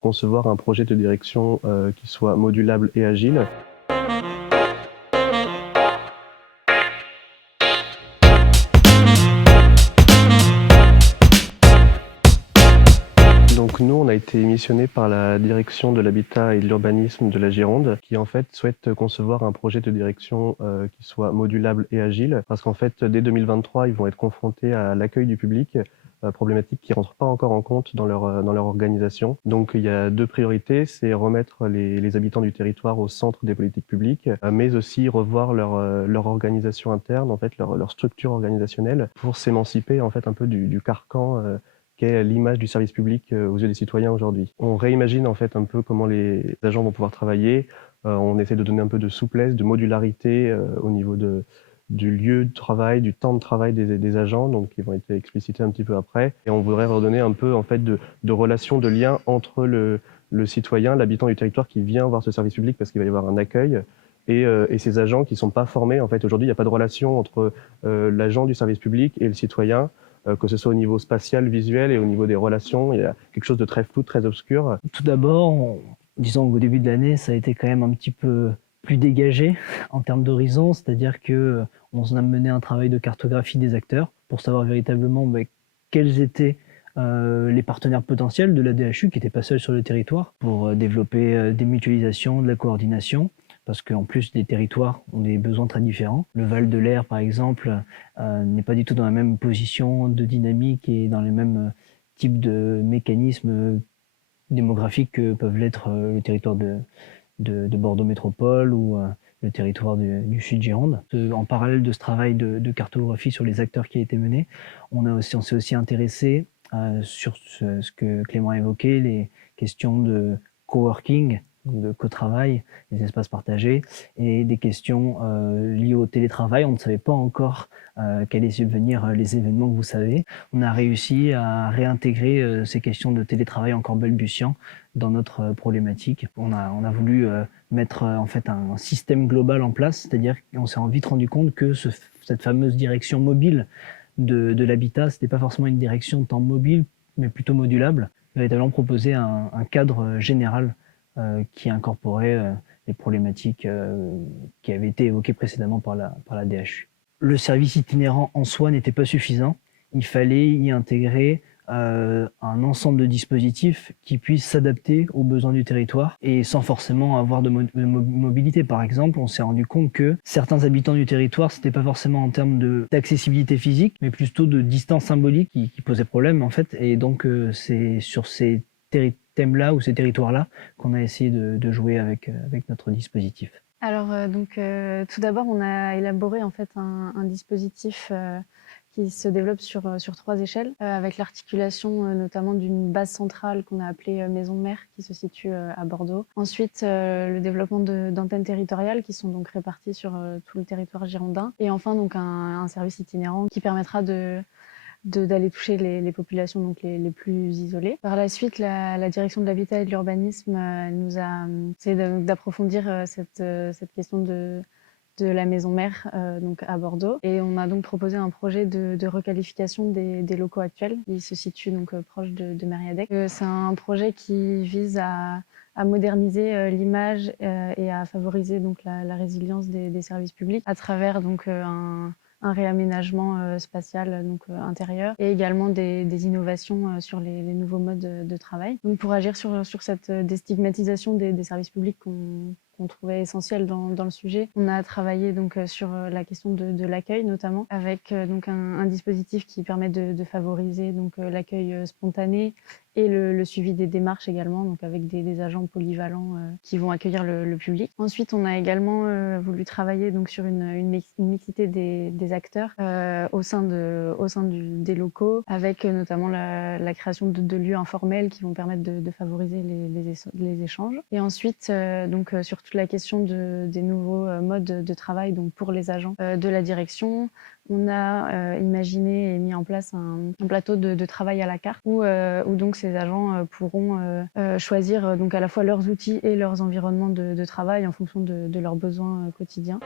concevoir un projet de direction qui soit modulable et agile. Donc nous, on a été missionné par la direction de l'habitat et de l'urbanisme de la Gironde, qui en fait souhaite concevoir un projet de direction qui soit modulable et agile, parce qu'en fait, dès 2023, ils vont être confrontés à l'accueil du public, problématique qui rentre pas encore en compte dans leur organisation. Donc il y a deux priorités, c'est remettre les habitants du territoire au centre des politiques publiques, mais aussi revoir leur organisation interne, en fait leur structure organisationnelle, pour s'émanciper en fait un peu du carcan qu'est l'image du service public aux yeux des citoyens aujourd'hui. On réimagine en fait un peu comment les agents vont pouvoir travailler. On essaie de donner un peu de souplesse, de modularité au niveau du lieu de travail, du temps de travail des agents, donc qui vont être explicités un petit peu après. Et on voudrait redonner un peu en fait de relations, de liens entre le citoyen, l'habitant du territoire qui vient voir ce service public parce qu'il va y avoir un accueil, et ces agents qui sont pas formés. En fait, aujourd'hui, il n'y a pas de relation entre l'agent du service public et le citoyen, que ce soit au niveau spatial, visuel et au niveau des relations. Il y a quelque chose de très flou, très obscur. Tout d'abord, disons qu'au début de l'année, ça a été quand même un petit peu plus dégagé en termes d'horizon, c'est-à-dire que on a mené un travail de cartographie des acteurs pour savoir véritablement quels étaient les partenaires potentiels de la DHU qui n'étaient pas seuls sur le territoire pour développer des mutualisations, de la coordination, parce qu'en plus les territoires ont des besoins très différents. Le Val de l'Air, par exemple, n'est pas du tout dans la même position de dynamique et dans les mêmes types de mécanismes démographiques que peuvent l'être le territoire de Bordeaux Métropole ou le territoire du Sud Gironde. En parallèle de ce travail de cartographie sur les acteurs qui a été mené, on s'est aussi intéressé sur ce que Clément a évoqué, les questions de coworking, de co-travail, des espaces partagés, et des questions liées au télétravail. On ne savait pas encore qu'allaient subvenir les événements que vous savez. On a réussi à réintégrer ces questions de télétravail encore balbutiants dans notre problématique. On a voulu mettre en fait un système global en place, c'est-à-dire qu'on s'est vite rendu compte que cette fameuse direction mobile de l'habitat, c'était pas forcément une direction tant mobile, mais plutôt modulable. Véritablement proposer un cadre général qui incorporait les problématiques qui avaient été évoquées précédemment par la DHU. Le service itinérant en soi n'était pas suffisant. Il fallait y intégrer un ensemble de dispositifs qui puissent s'adapter aux besoins du territoire et sans forcément avoir de mobilité. Par exemple, on s'est rendu compte que certains habitants du territoire, c'était pas forcément en termes d'accessibilité physique, mais plutôt de distance symbolique qui posait problème en fait. Et donc c'est sur ces thèmes-là ou ces territoires-là qu'on a essayé de jouer avec notre dispositif. Alors tout d'abord, on a élaboré en fait un dispositif qui se développe sur 3 échelles, avec l'articulation notamment d'une base centrale qu'on a appelée Maison Mère, qui se situe à Bordeaux. Ensuite, le développement d'antennes territoriales qui sont donc réparties sur tout le territoire girondin. Et enfin, donc un service itinérant qui permettra d'aller toucher les populations donc les plus isolées. Par la suite, la direction de l'habitat et de l'urbanisme nous a essayé d'approfondir cette question de la maison mère donc à Bordeaux, et on a donc proposé un projet de requalification des locaux actuels. Il se situe donc proche de Mériadec. C'est un projet qui vise à moderniser l'image et à favoriser donc la résilience des services publics à travers donc un réaménagement spatial donc intérieur, et également des innovations sur les nouveaux modes de travail. Donc pour agir sur cette déstigmatisation des services publics qu'on trouvait essentiel dans le sujet, on a travaillé donc sur la question de l'accueil notamment, avec donc un dispositif qui permet de favoriser donc l'accueil spontané et le suivi des démarches également, donc avec des agents polyvalents qui vont accueillir le public. Ensuite, on a également voulu travailler donc sur une mixité des acteurs au sein des locaux, avec notamment la création de lieux informels qui vont permettre de favoriser les échanges. Et ensuite, donc sur toute la question des nouveaux modes de travail donc pour les agents de la direction, on a imaginé et mis en place un plateau de travail à la carte où donc ces agents pourront choisir donc à la fois leurs outils et leurs environnements de travail en fonction de leurs besoins quotidiens.